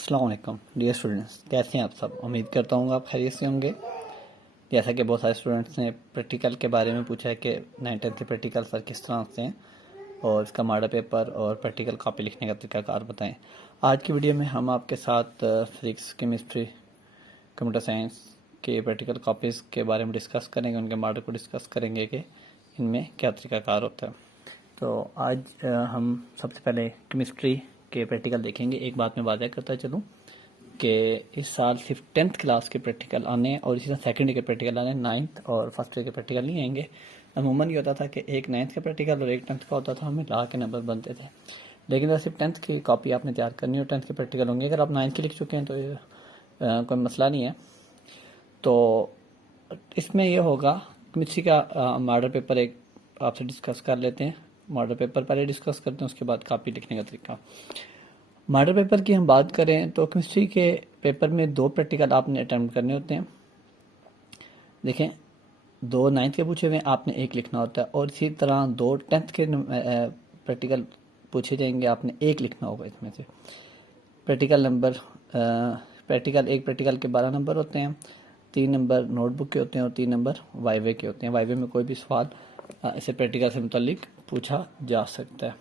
अस्सलाम वालेकुम dear students, कैसे हैं आप सब। उम्मीद करता हूँ आप खैरियत से होंगे। जैसा कि बहुत सारे स्टूडेंट्स ने प्रैक्टिकल के बारे में पूछा है कि 9th के प्रैक्टिकल सर किस तरह से हैं और इसका मॉडल पेपर और प्रैक्टिकल कॉपी लिखने का तरीकाकार बताएं। आज की वीडियो में हम आपके साथ फिजिक्स, केमिस्ट्री, कंप्यूटर साइंस के प्रैक्टिकल कॉपीज़ के बारे में डिस्कस करेंगे, उनके मॉडल को डिस्कस करेंगे कि इनमें क्या तरीकाकार होता है। तो आज हम सबसे पहले केमिस्ट्री के प्रैक्टिकल देखेंगे। एक बात मैं वादा करता चलूँ कि इस साल सिर्फ 10th क्लास के प्रैक्टिकल आने और इसी तरह सेकेंड ईयर के प्रैक्टिकल आने, 9th और फर्स्ट ईयर के प्रैक्टिकल नहीं आएंगे। अमूमन ये होता था कि एक 9th का प्रैक्टिकल और एक 10th का होता था, हमें ला के नंबर बनते थे। लेकिन सिर्फ 10th की कॉपी आपने तैयार करनी और 10th के प्रैक्टिकल होंगे। अगर आप 9th के लिख चुके हैं तो कोई मसला नहीं है। तो इसमें ये होगा, केमिस्ट्री का मॉडल पेपर एक आपसे डिस्कस कर लेते हैं। मॉडल पेपर पहले डिस्कस करते हैं, उसके बाद कॉपी लिखने का तरीका। मॉडल पेपर की हम बात करें तो केमिस्ट्री के पेपर में 2 प्रैक्टिकल आपने अटेम्प्ट करने होते हैं। देखें, 2 9th के पूछे हुए आपने 1 लिखना होता है और इसी तरह 2 10th के प्रैक्टिकल पूछे जाएंगे, आपने 1 लिखना होगा। इसमें से प्रैक्टिकल नंबर एक प्रैक्टिकल के 12 नंबर होते हैं, 3 नंबर नोटबुक के होते हैं और 3 नंबर वाइवे के होते हैं। वाइवे में कोई भी सवाल इसे प्रैक्टिकल से मुतालिक पूछा जा सकता है।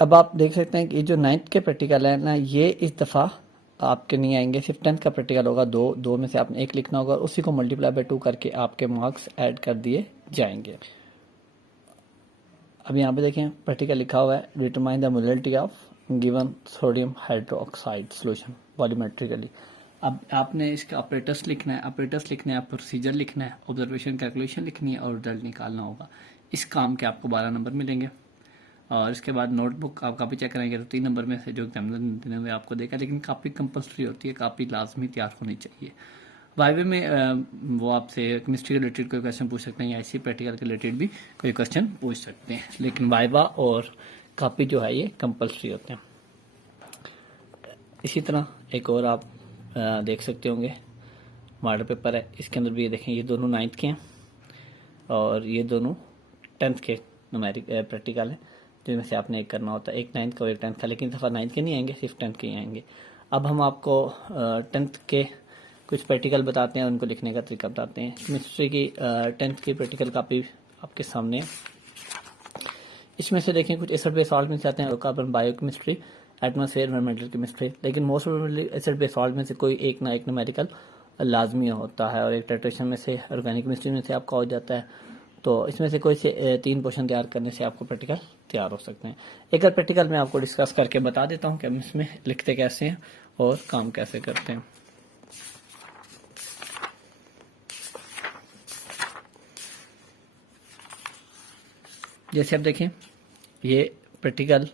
अब आप देख सकते हैं कि जो 9th के प्रैक्टिकल है ना, ये इस दफ़ा आपके नहीं आएंगे, सिर्फ 10th का प्रैक्टिकल होगा। दो में से आपने 1 लिखना होगा, उसी को मल्टीप्लाई बाय 2 करके आपके मार्क्स ऐड कर दिए जाएंगे। अब यहाँ पे देखें, प्रैक्टिकल लिखा हुआ है, determine the molality of given sodium hydroxide solution volumetrically. अब आपने इसका ऑपरेटर्स लिखना है, प्रोसीजर लिखना है, ऑब्जर्वेशन कैलकुलेशन लिखनी है और रिजल्ट निकालना होगा। इस काम के आपको 12 नंबर मिलेंगे। और इसके बाद नोटबुक आप कापी चेक करेंगे तो 3 नंबर में से जो एग्जामिनर ने आपको देखा, लेकिन कापी कंपलसरी होती है, कापी लाजमी तैयार होनी चाहिए। वाइवे में वो आपसे केमिस्ट्री के रिलेटेड कोई क्वेश्चन पूछ सकते हैं या इसी प्रैक्टिकल के रिलेटेड भी कोई क्वेश्चन पूछ सकते हैं, लेकिन वाइवा और कापी जो है ये कंपलसरी होते हैं। इसी तरह एक और आप देख सकते होंगे, मॉडल पेपर है, इसके अंदर भी ये देखें, ये दोनों 9th के हैं और ये दोनों 10th के न्यूमेरिक प्रैक्टिकल हैं, जिनमें से आपने एक करना होता है, एक 9th का और एक 10th का। लेकिन दफ़ा 9th के नहीं आएंगे, सिर्फ 10th के ही आएंगे। अब हम आपको 10th के कुछ प्रैक्टिकल बताते हैं, उनको लिखने का तरीका बताते हैं। केमिस्ट्री की 10th की प्रैक्टिकल कापी आपके सामने। इसमें से देखें, कुछ एसिड बेस सॉल्ट में से आते हैं, carbon biochemistry, atmosphere, environmental chemistry. लेकिन most probably acid base salt में से कोई एक ना एक न्यूमेरिकल लाजमी होता है और एक टाइट्रेशन में से, ऑर्गेनिक केमिस्ट्री में से आपका हो जाता है। तो इसमें से कोई से 3 क्वेश्चन तैयार करने से आपको प्रैक्टिकल तैयार हो सकते हैं। एक और प्रैक्टिकल मैं आपको डिस्कस करके बता देता हूँ कि हम इसमें लिखते कैसे हैं और काम कैसे करते हैं। जैसे आप देखें, ये प्रैक्टिकल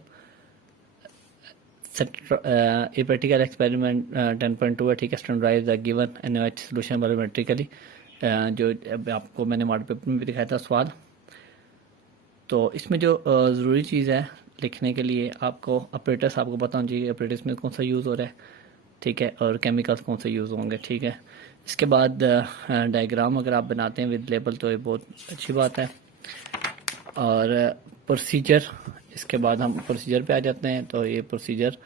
एक्सपेरिमेंट 10.2 है, ठीक है। Standardize the given NaOH solution volumetrically, जो आपको मैंने मॉडल पेपर में भी दिखाया था सवाल। तो इसमें जो ज़रूरी चीज़ है लिखने के लिए, आपको ऑपरेटर्स आपको पता होना चाहिए, ऑपरेटर्स में कौन सा यूज़ हो रहा है, ठीक है, और केमिकल्स कौन से यूज़ होंगे, ठीक है। इसके बाद डायग्राम अगर आप बनाते हैं विद लेबल तो ये बहुत अच्छी बात है। और प्रोसीजर, इसके बाद हम प्रोसीजर पे आ जाते हैं। तो ये प्रोसीजर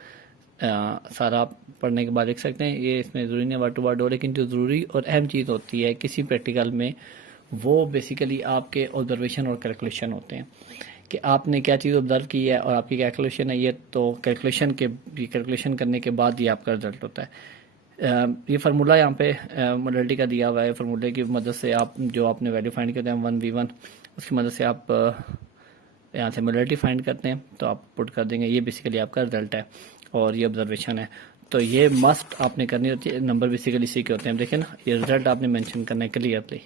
सारा पढ़ने के बाद लिख सकते हैं। ये इसमें ज़रूरी नहीं वर्ड टू वर्ड हो, लेकिन जो ज़रूरी और अहम चीज़ होती है किसी प्रैक्टिकल में, वो बेसिकली आपके ऑब्जर्वेशन और कैलकुलेशन होते हैं कि आपने क्या चीज़ ऑब्जर्व की है और आपकी कैलकुलेशन है ये। तो कैलकुलेशन करने के बाद ये आपका रिजल्ट होता है। ये फार्मूला यहाँ पे मोलैलिटी का दिया हुआ है। फार्मूले की मदद से आप जो आपने वैल्यू फाइंड करते हैं 1v1, उसकी मदद से आप यहाँ से मोलैलिटी फाइंड करते हैं, तो आप पुट कर देंगे। ये बेसिकली आपका रिजल्ट है और ये ऑब्जर्वेशन है। तो ये मस्ट आपने करनी होती है। नंबर बेसिकली इसी के होते हैं। देखें ना, ये रिजल्ट आपने मेंशन करना है क्लियरली।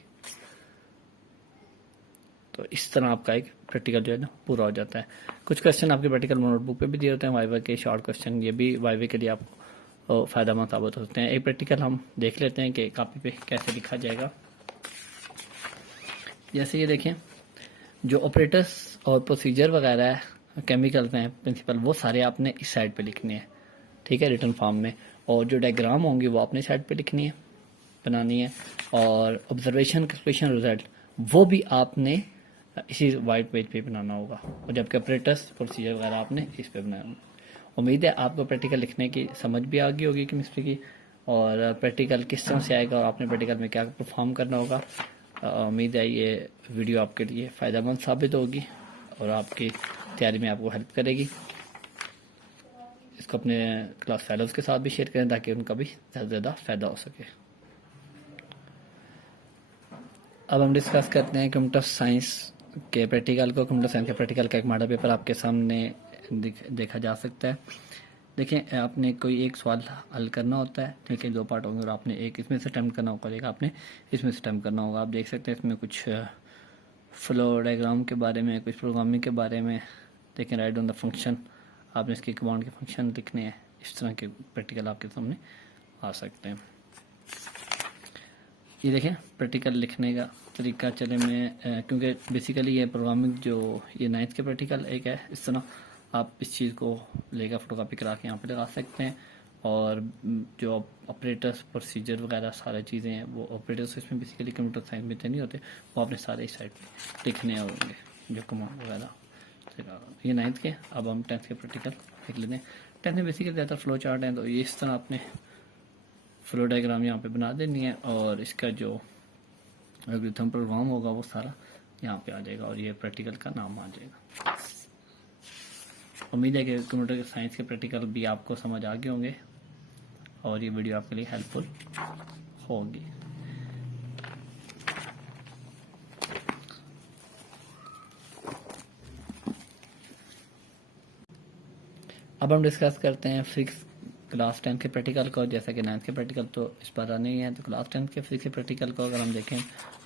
तो इस तरह आपका एक प्रैक्टिकल जो है ना पूरा हो जाता है। कुछ क्वेश्चन आपके प्रैक्टिकल नोटबुक पे भी दिए होते हैं, वाइवा के शॉर्ट क्वेश्चन, ये भी वाइवे के लिए आपको फ़ायदेमंद साबित हो सकते हैं। एक प्रैक्टिकल हम देख लेते हैं कि कापी पे कैसे लिखा जाएगा। जैसे ये देखें, जो ऑपरेटर्स और प्रोसीजर वगैरह है, केमिकल्स हैं, प्रिंसिपल, वो सारे आपने इस साइड पे लिखने हैं, ठीक है, रिटर्न फॉर्म में। और जो डायग्राम होंगी वो अपने साइड पे लिखनी है, बनानी है। और ऑब्जर्वेशन, कैलकुलेशन, रिजल्ट वो भी आपने इसी वाइट पेज पे बनाना होगा। और जबकि ऑपरेटर्स, प्रोसीजर वगैरह आपने इस पे बनाना होगा। उम्मीद है आपको प्रैक्टिकल लिखने की समझ भी आ गई होगी केमिस्ट्री की, और प्रैक्टिकल किस तरह से आएगा और आपने प्रैक्टिकल में क्या परफॉर्म करना होगा। उम्मीद है ये वीडियो आपके लिए फ़ायदेमंद साबित होगी और आपकी तैयारी में आपको हेल्प करेगी। इसको अपने क्लास फेलोज़ के साथ भी शेयर करें ताकि उनका भी ज़्यादा से ज़्यादा फ़ायदा हो सके। अब हम डिस्कस करते हैं कंप्यूटर साइंस के प्रैक्टिकल को। कंप्यूटर साइंस के प्रैक्टिकल का एक मॉडल पेपर आपके सामने देखा जा सकता है। देखें, आपने कोई एक सवाल हल करना होता है, ठीक है, 2 पार्ट होंगे और आपने एक इसमें से अटेम्प्ट करना होगा, एक आपने इसमें से अटेम्प्ट करना होगा। आप देख सकते हैं इसमें कुछ फ्लो डायग्राम के बारे में, कुछ प्रोग्रामिंग के बारे में। देखें, राइट ऑन द फंक्शन, आपने इसके कमांड के फंक्शन लिखने हैं। इस तरह के प्रैक्टिकल आपके सामने आ सकते हैं। ये देखें प्रैक्टिकल लिखने का तरीका। चले मैं क्योंकि बेसिकली ये प्रोग्रामिंग जो ये 9th के प्रैक्टिकल एक है, इस तरह आप इस चीज़ को लेकर फोटोकॉपी करा के यहाँ पे लगा सकते हैं। और जो ऑपरेटर्स प्रोसीजर वगैरह सारी चीज़ें हैं वो ऑपरेटर्स इसमें बेसिकली कंप्यूटर साइंस में तो नहीं होते, वो आपने सारे इस साइड पे लिखने होंगे जो कमांड वगैरह। ये 9th के। अब हम 10th के प्रैक्टिकल देख लेते हैं। 10th में बेसिकली ज़्यादा फ्लो चार्ट है, तो ये इस तरह आपने फ्लो डायग्राम यहाँ पे बना देनी है और इसका जो एल्गोरिथम प्रोग्राम होगा वो सारा यहाँ पे आ जाएगा और ये प्रैक्टिकल का नाम आ जाएगा। उम्मीद है कि कंप्यूटर साइंस के प्रैक्टिकल भी आपको समझ आ गए होंगे और ये वीडियो आपके लिए हेल्पफुल होगी। अब हम डिस्कस करते हैं फिजिक्स क्लास 10 के प्रैक्टिकल को। जैसा कि 9th के प्रैक्टिकल तो इस बार नहीं है, तो क्लास 10 के फिजिक्स के प्रैक्टिकल को अगर हम देखें,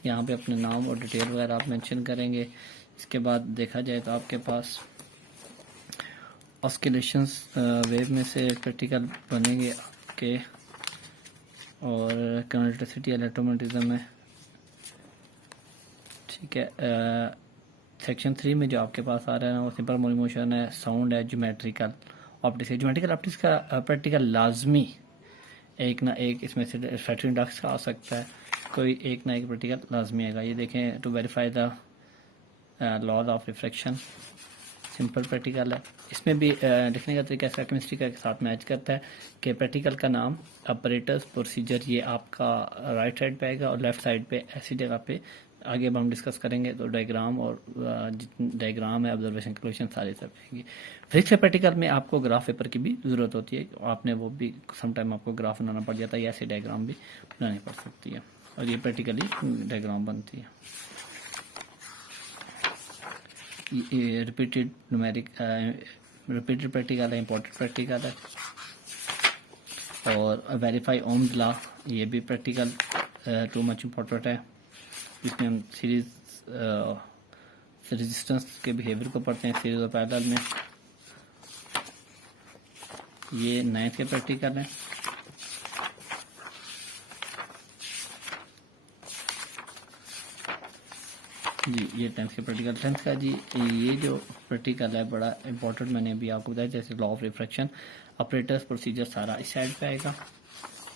यहाँ पे अपने नाम और डिटेल वगैरह आप मेंशन करेंगे। इसके बाद देखा जाए तो आपके पास ऑस्किलेशंस वेव में से प्रैक्टिकल बनेंगे आपके, और कंडक्टिविटी इलेक्ट्रोमैग्नेटिज्म में, ठीक है। सेक्शन 3 में जो आपके पास आ रहा है वो सिंपल मोशन है, साउंड है, ज्योमेट्रिकल ऑप्टिक्स है। ज्योमेट्रिकल ऑप्टिक्स का प्रैक्टिकल लाजमी एक ना एक इसमें से रिफ्रैक्टिव इंडेक्स का आ सकता है, कोई एक ना एक प्रैक्टिकल लाजमी आएगा। ये देखें, to verify the laws of refraction, simple practical है। इसमें भी लिखने का तरीका ऐसा केमिस्ट्री के साथ मैच करता है कि प्रैक्टिकल का नाम, ऑपरेटर्स, प्रोसीजर ये आपका राइट साइड पे आएगा और लेफ्ट साइड पे ऐसी जगह पे आगे अब हम डिस्कस करेंगे तो डायग्राम और जितने डायग्राम है, ऑब्जर्वेशन, कैलकुलेशन सारे सब रहेंगे। फिजिक्स के प्रैक्टिकल में आपको ग्राफ पेपर की भी ज़रूरत होती है, आपने वो भी समटाइम आपको ग्राफ बनाना पड़ जाता है या ऐसे डायग्राम भी बनानी पड़ सकती है और ये प्रैक्टिकली डायग्राम बनती है। ये रिपीटेड न्यूमेरिक रिपीटेड प्रैक्टिकल है, इंपॉर्टेंट प्रैक्टिकल है। और वेरीफाई ओम्स लॉ, ये भी प्रैक्टिकल टू मच इम्पोर्टेंट है। इसमें हम सीरीज रेजिस्टेंस के बिहेवियर को पढ़ते हैं सीरीज और पैरेलल में। ये 9th के प्रैक्टिकल है। जी ये 10th के प्रैक्टिकल। 10th का जी ये जो प्रैक्टिकल है बड़ा इंपॉर्टेंट, मैंने अभी आपको बताया, जैसे law of refraction, operators, procedure सारा इस साइड पे आएगा,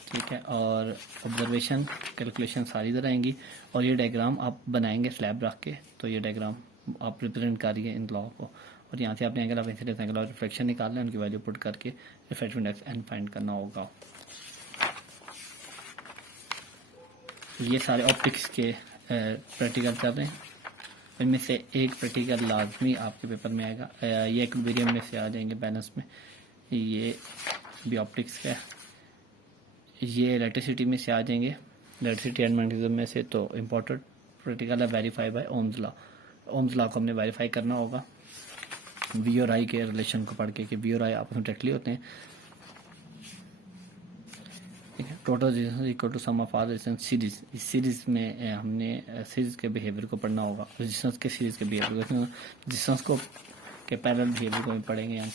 ठीक है। और ऑब्जर्वेशन, कैलकुलेशन सारी इधर आएंगी और ये डायग्राम आप बनाएंगे स्लैब रख के, तो ये डायग्राम आप रिप्रेजेंट करिए इन लॉ को और यहाँ से आपने angle of incidence, angle of reflection निकालना है, उनकी वैल्यू पुट करके रिफ्रैक्टिव इंडेक्स एन फाइंड करना होगा। ये सारे ऑप्टिक्स के प्रैक्टिकल कर रहे हैं, इनमें से एक प्रैक्टिकल लाजमी आपके पेपर में आएगा। ये एक्विलिब्रियम में से आ जाएंगे, बैलेंस में। ये भी ऑप्टिक्स है। ये इलेक्ट्रिसिटी में से आ जाएंगे, इलेक्ट्रिसिटी एंड मैग्नेटिज्म में से। तो इम्पोर्टेंट प्रैक्टिकल है verify by Ohm's law. Ohm's law को हमने वेरीफाई करना होगा वी और आई के रिलेशन को पढ़ के कि वी और आई आपस में डायरेक्टली होते हैं, ठीक है। Total resistance equal to sum of all resistance series. इस सीरीज में हमने सीरीज के बिहेवियर को पढ़ना होगा, रेजिस्टेंस के सीरीज के बिहेवियर को, रेजिस्टेंस को के पैरेलल बिहेवियर को भी पढ़ेंगे यहाँ।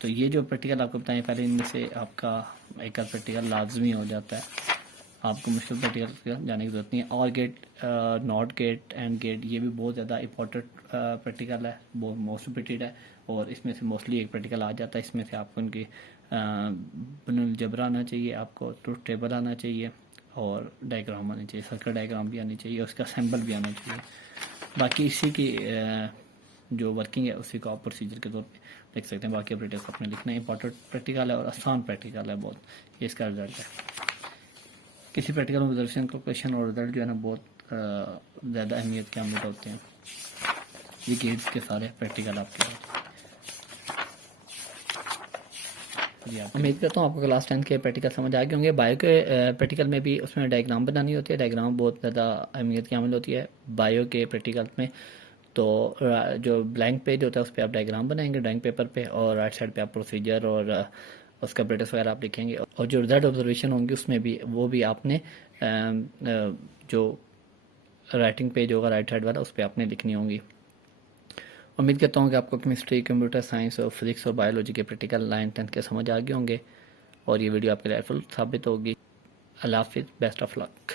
तो ये जो प्रैक्टिकल आपको बताएं, पहले इनमें से आपका एक प्रैक्टिकल लाजमी हो जाता है, आपको मुश्किल प्रैक्टिकल जाने की जरूरत नहीं है। Or gate, not gate, and gate, ये भी बहुत ज़्यादा इंपॉर्टेंट प्रैक्टिकल है, बहुत मोस्ट रिपीटेड है और इसमें से मोस्टली एक प्रैक्टिकल आ जाता है। इसमें से आपको उनकी बुनुल जबर आना चाहिए, आपको ट्रुथ टेबल आना चाहिए और डायग्राम आनी चाहिए, सर्कल डायग्राम भी आनी चाहिए, उसका सैम्पल भी आना चाहिए। बाकी इसी की जो वर्किंग है उसी को आप प्रोसीजर के तौर पे लिख सकते हैं। बाकी ऑपरेटर्स को अपने लिखना है। इंपॉर्टेंट प्रैक्टिकल है और आसान प्रैक्टिकल है बहुत, ये इसका रिजल्ट है। किसी प्रैक्टिकल में ऑब्जर्वेशन का क्वेश्चन और रिजल्ट जो है ना बहुत ज़्यादा अहमियत के हामिल होते हैं। ये गेट्स के सारे प्रैक्टिकल आपके पास। उम्मीद करता हूँ आपको क्लास 10 के प्रैक्टिकल समझ आ गए होंगे। बायो के प्रैक्टिकल में भी उसमें डायग्राम बनानी होती है। डायग्राम बहुत ज़्यादा अहमियत की हामिल होती है बायो के प्रैक्टिकल में। तो जो ब्लैंक पेज होता है उस पर आप डायग्राम बनाएंगे ड्राइंग पेपर पे, और राइट साइड पे आप प्रोसीजर और उसका ब्रेटस वगैरह आप लिखेंगे। और जो रिजल्ट ऑब्जर्वेशन होंगे उसमें भी वो भी आपने जो राइटिंग पेज होगा राइट साइड वाला उस पर आपने लिखनी होंगी। उम्मीद करता हूँ कि आपको केमिस्ट्री, कंप्यूटर साइंस और फिजिक्स और बायोलॉजी के प्रैक्टिकल 9, 10 के समझ आ गए होंगे और ये वीडियो आपके लिए हेल्पफुल साबित होगी। अल्लाह हाफिज़, बेस्ट ऑफ लक।